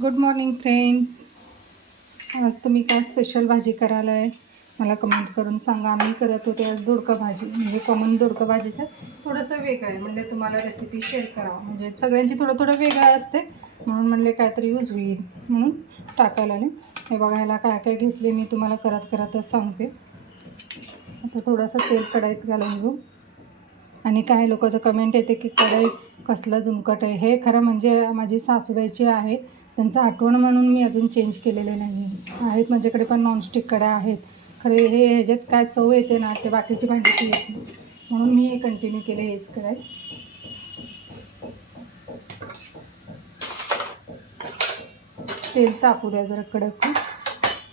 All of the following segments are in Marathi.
Good morning friends. आज तुम्ही काय स्पेशल भाजी करायला आहे मला कमेंट करून सांगा. आम्ही करत होते आज दोडका भाजी, म्हणजे कॉमन दोडका भाजीचं थोडंसं वेगळं आहे. म्हणजे तुम्हाला रेसिपी शेअर करावं, म्हणजे सगळ्यांची थोडं थोडं वेगळं असते म्हणून म्हणले काहीतरी यूज होईल म्हणून टाकायला आले. हे बघा, ह्याला काय काय घेतले मी तुम्हाला करतच सांगते. आता थोडंसं तेल कढईत घालून घेऊ. आणि काही लोकांचं कमेंट येते की कढई कसलं झुणकट आहे. हे खरं म्हणजे माझी सासूबाईची आहे, त्यांचं आठवण म्हणून मी अजून चेंज केलेले नाही आहेत. माझ्याकडे पण नॉनस्टिक कढया आहेत, खरे हे ह्याच्यात काय चव येते ना ते बाकीची भांडीची येत नाही, म्हणून मी हे कंटिन्यू केले हेच कढई. तेल तापू द्या जरा कडक.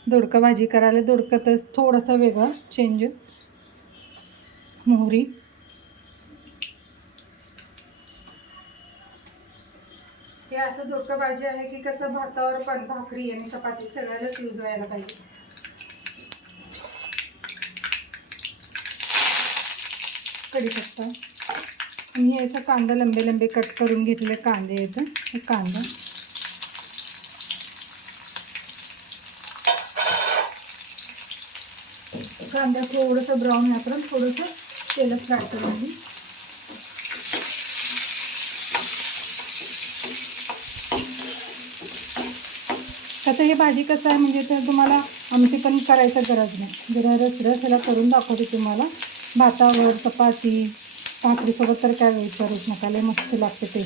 दोडका भाजी करायला दोडक्यातच थोडंसं वेगळं चेंज. मोहरी, हे असं दोडका भाजी आहे की कसं भातावर पण भाकरी आणि चपाती सगळ्यालाच यूज व्हायला पाहिजे. कढीपत्ता आणि हे असं कांदा लंबे लंबे कट करून घेतलेले कांदे येतं. हे कांदा, कांदा थोडंसं ब्राऊन होईपर्यंत थोडंसं तेलात फ्राय करून घेऊ. कसं हे भाजी कसं आहे म्हणजे तर तुम्हाला आमटी पण करायचं गरज नाही, जरा रस ह्याला करून दाखवते तुम्हाला. भातावर चपाती भाकरीसोबत तर काय विचारूच नका, लय मस्त लागते ते.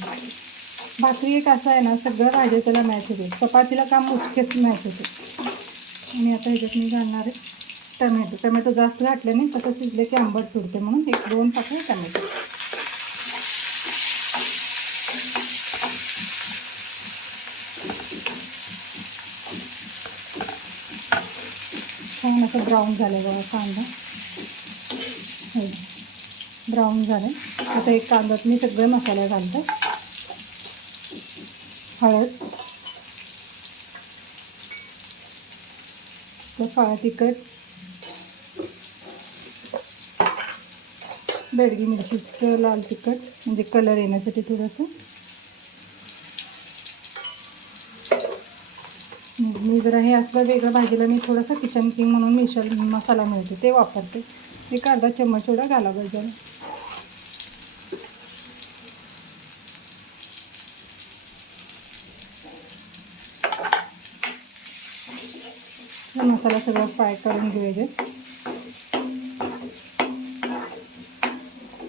भाकरी एक असं आहे ना, सगळं भाज्या त्याला मॅच होते, चपातीला काम मुख्यच मॅच होते. आणि आता ह्याच्यात मी घालणार आहे टमॅटो जास्त घातले नाही, तसं शिजले की आंबट सुटते म्हणून 1-2 टाकले टमॅटो. छान असं ब्राऊन झालं बघा कांदा, ब्राऊन झालं. आता एक कांद्यात मी सगळे मसाले घालते. हळद, काळं तिखट, बेडगी मिरचीचं लाल तिखट म्हणजे कलर येण्यासाठी थोडंसं. मी जरा हे असलं वेगळं भाजीला मी थोडंसं किचन किंग म्हणून मिसळ मसाला मिळते ते वापरते. एक अर्धा चम्मच एवढा घालावा जरा. मसाला सगळं फ्राय करून घ्यायचे.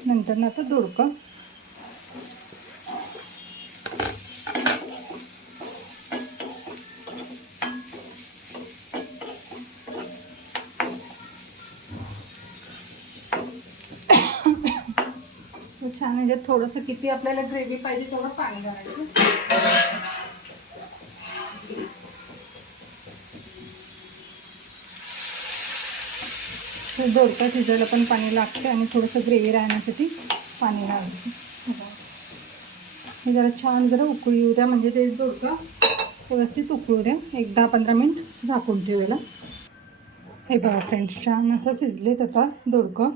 नंतर ना आता दोडका, छान म्हणजे थोडंसं किती आपल्याला ग्रेव्ही पाहिजे तेवढं पाणी घालायचं. दोडका शिजायला पण पाणी लागते आणि थोडंसं ग्रेव्ही राहण्यासाठी पाणी घालायचं. हे जरा छान जरा उकळी येऊ द्या, म्हणजे ते दोडका व्यवस्थित उकळू द्या. 10-15 मिनिट झाकून ठेवायला. हे बघा फ्रेंड्स, छान असं शिजलेत आता दोडका.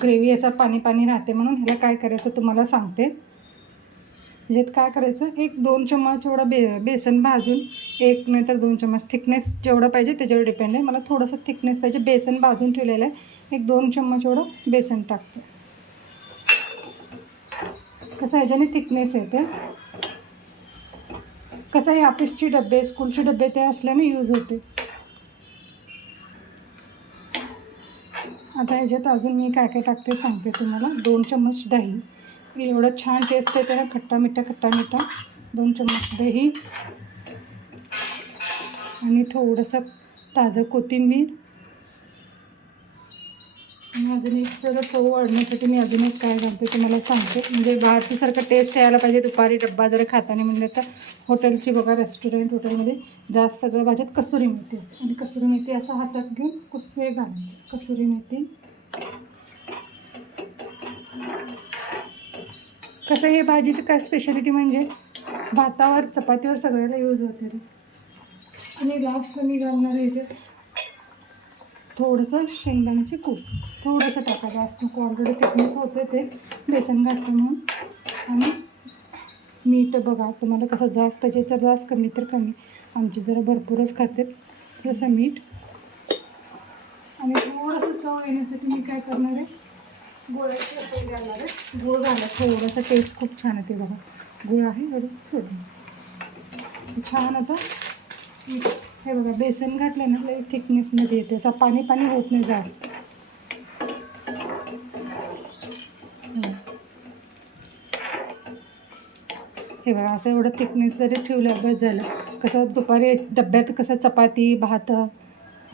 ग्रेव्ही असा पाणी पाणी राहते म्हणून ह्याला काय करायचं तुम्हाला सांगते. ह्याच्यात काय करायचं, 1-2 चम्मच एवढं बेसन भाजून, 1 नाही तर 2 चम्मच, थिकनेस जेवढं पाहिजे त्याच्यावर डिपेंड आहे. मला थोडंसं थिकनेस पाहिजे, बेसन भाजून ठेवलेलं आहे. 1-2 चम्मच एवढं बेसन टाकतो. कसं ह्याच्याने थिकनेस येते. कसं आहे ऑफिसचे डबे स्कूलचे डबे ते असल्याने यूज होते. आता ह्याच्यात अजून मी काय काय टाकते सांगते तुम्हाला. 2 चम्मच दही, एवढं छान टेस्ट येते ना, खट्टा मिठा 2 चम्मच दही आणि थोडंसं ताजं कोथिंबीर. आणि अजून एक थोडं चव वाढण्यासाठी मी अजून एक काय घालते तुम्हाला सांगते, म्हणजे बाहेरच्यासारखं टेस्ट यायला पाहिजे. दुपारी डब्बा जर खाताना म्हणलं तर हॉटेलची बघा, रेस्टॉरंट हॉटेलमध्ये जास्त सगळं भाज्यात कसुरी मेथी असते, आणि कसुरी मेथी असं हातात घेऊन कुठे घालायचं. कसुरी मेथी कसं हे भाजीचं काय स्पेशालिटी म्हणजे भातावर चपातीवर सगळ्याला यूज होते. आणि लास्टला मी घालणार आहे इथे थोडंसं शेंगदाण्याचे कूट, थोडंसं टाकायचं. जास्त नको, ऑलरेडी थिकनेस होते ते बेसन घातलं म्हणून. आणि मीठ बघा तुम्हाला कसं जास्त पाहिजे तर जास्त, कमी तर कमी. आमची जरा भरपूरच खाते. थोडंसं मीठ आणि थोडंसं चव येण्यासाठी मी काय करणार आहे, गुळाची उकळी घालणार आहे. गुळ घाला थोडंसं, टेस्ट खूप छान येते बघा. गुळ आहे एवढं सोडून छान होतं. हे बघा बेसन घातलं ना लई थिकनेसमध्ये येते, असं पाणी पाणी होत नाही जास्त. हे बघा असं एवढं थिकनेस जरी ठेवलं बस झालं. कसं दुपारी डब्यात कसं चपाती भात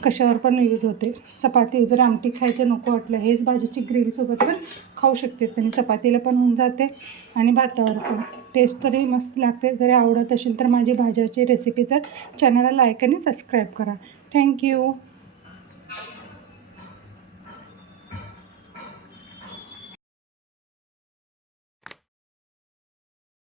कशावर पण यूज होते. चपाती जर आमटी खायचं नको वाटलं, हेच भाजीची ग्रेव्हीसोबत पण खाऊ शकते. आणि चपातीला पण होऊन जाते आणि भातावर पण. टेस्ट तरी मस्त लागते. जरी आवडत असेल तर माझी भाज्याची रेसिपी तर चॅनलला लाईक आणि सबस्क्राईब करा. थँक्यू.